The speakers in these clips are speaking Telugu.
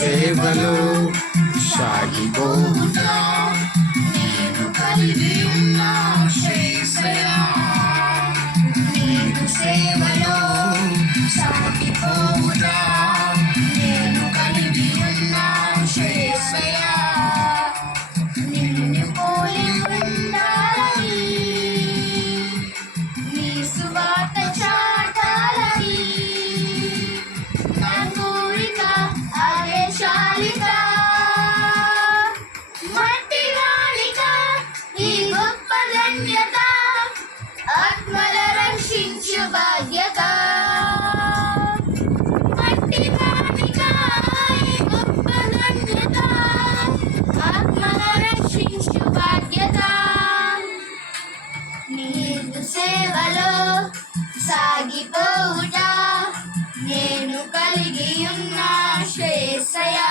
సేవలో సాగిపోవుతా నేను కలిగి ఉన్న యేసయ్యా నీదు సేవలో సాగిపోవుతా నేను కలిగి ఉన్న యేసయ్యా నిన్ను పోలి ఉండాలని నీ సువార్త చాటాలని నా కోరిక అదే చాలిక మట్టి రాణిక ఈ గొప్ప ధన్యత ఆత్మల రక్షించు బాధ్యత మట్టి రాణిక ఈ గొప్ప ధన్యత ఆత్మల రక్షించు బాధ్యత నీదు సేవలో సాగిపోవుట నేను కలిగి ఉన్న యేసయ్యా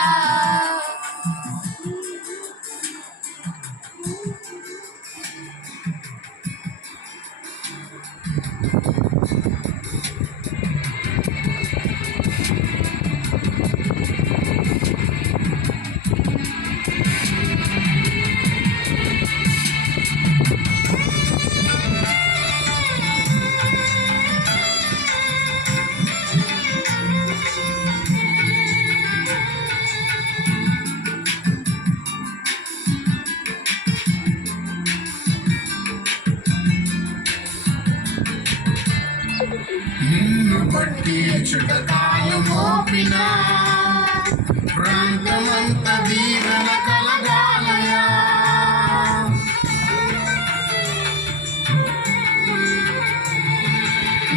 నిన్ను బట్టి చుటకాలు మోపిన ప్రాంతమంత దీవెన కలగాలయా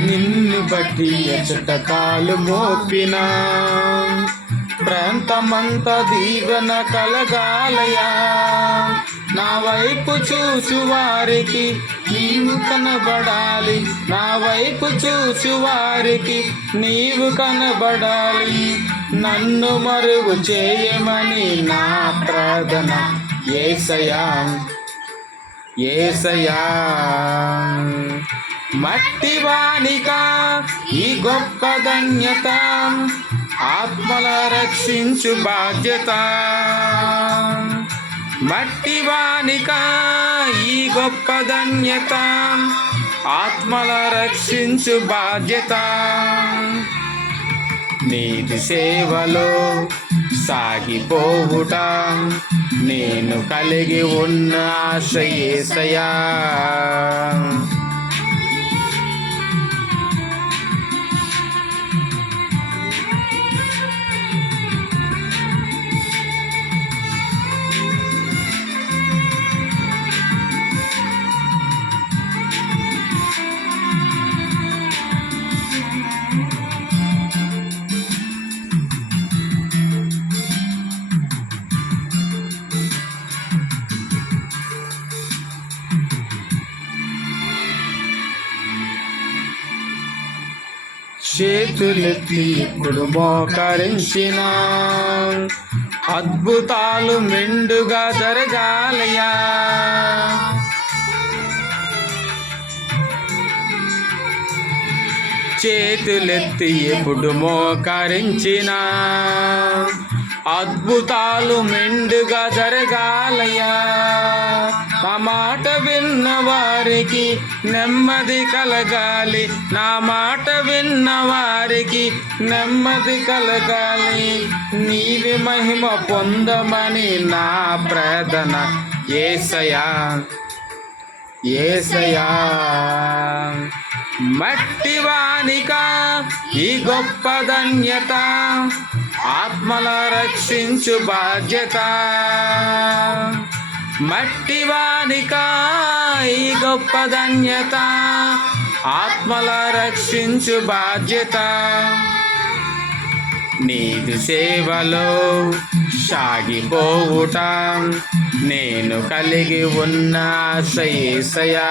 నిన్ను బట్టి చుటకాలు మోపిన ప్రాంతమంత దీవెన కలగాలయా నా వైపు చూచు వారికి నీవు కనబడాలి నా వైపు చూచు వారికి నీవు కనబడాలి నన్ను మరుగు చేయమని నా ప్రార్థన యేసయ్యా యేసయ్యా మట్టి వానిక ఈ గొప్ప ధన్యత ఆత్మల రక్షించు బాధ్యత మట్టి వానిక ఈ గొప్ప ధన్యత ఆత్మల రక్షించు బాధ్యత నీతి సేవలో సాగిపోవుట నేను కలిగి ఉన్న ఆశ యేసయ్యా చేతులెత్తి ఇప్పుడు మోకరించిన అద్భుతాలు మెండుగా జరగాలయా చేతులెత్తి ఎప్పుడు మోకరించిన అద్భుతాలు మెండుగా జరగాలయా నా మాట విన్న వారికి నెమ్మది కలగాలి నా మాట విన్న వారికి నెమ్మది కలగాలి నీవి మహిమ పొందమని నా ప్రార్థన యేసయ్యా యేసయ్యా మట్టి వానిక ఈ గొప్ప ధన్యత ఆత్మల రక్షించు బాధ్యత మట్టి వానిక ఈ గొప్ప ధన్యత ఆత్మల రక్షించు బాధ్యత నీది సేవలో సాగిపోవుట నేను కలిగి ఉన్న ఆశ యేసయ్యా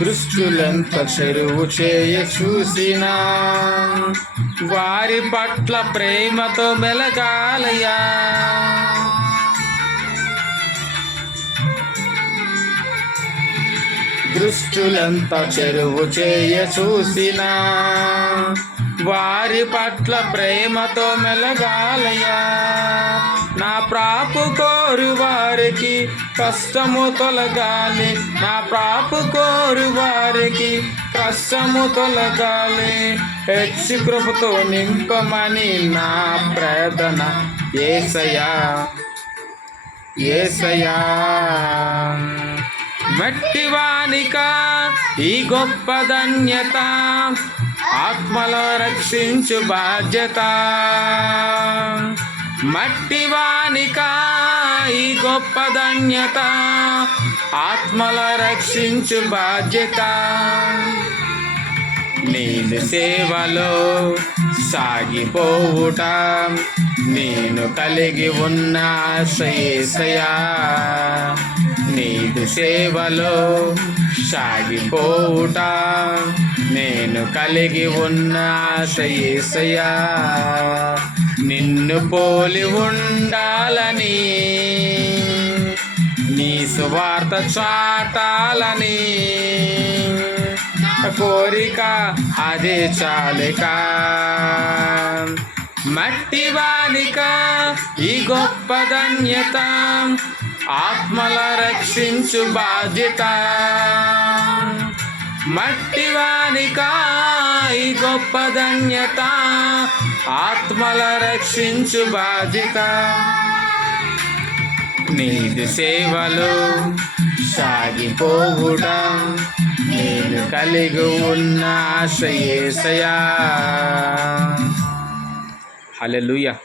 దృష్టులెంత చెరువు చేయ చూసినా వారి పట్ల ప్రేమతో మెలగాలయ్యా. దృష్టులెంత చెరువు చేయ చూసినా వారి పట్ల ప్రేమతో మెలగాలయ్యా. నా ప్రాపు కోరు వారికి కష్టము తొలగాలి, నా ప్రాపు కోరు వారికి కష్టము తొలగాలి. హెచ్చు కృపతో నింపమని నా ప్రార్థన యేసయ్యా యేసయ్యా. మట్టివానికా ఈ గొప్ప ధన్యత, ఆత్మలో రక్షించు బాధ్యత. మట్టివానికా ఈ గొప్ప ధన్యత, ఆత్మలో రక్షించు బాధ్యత. నేను సేవలో సాగిపోవుట నేను కలిగి ఉన్న ఆశ యేసయ్యా. నీదు సేవలో సాగిపోవుట నేను కలిగి ఉన్న ఆశ యేసయ్యా. నిన్ను పోలి ఉండాలని, నీ సువార్త చాటాలని కోరిక అదే చాలిక. మట్టివానిక ఈ గొప్ప ధన్యత, ఆత్మల రక్షించు బాధ్యత. మట్టివానిక ఈ గొప్ప ధన్యత, ఆత్మల రక్షించు బాధ్యత. నీది సేవలో సాగిపోవుట నేను కలిగి ఉన్న ఆశ యేసయ్యా. హల్లెలూయా.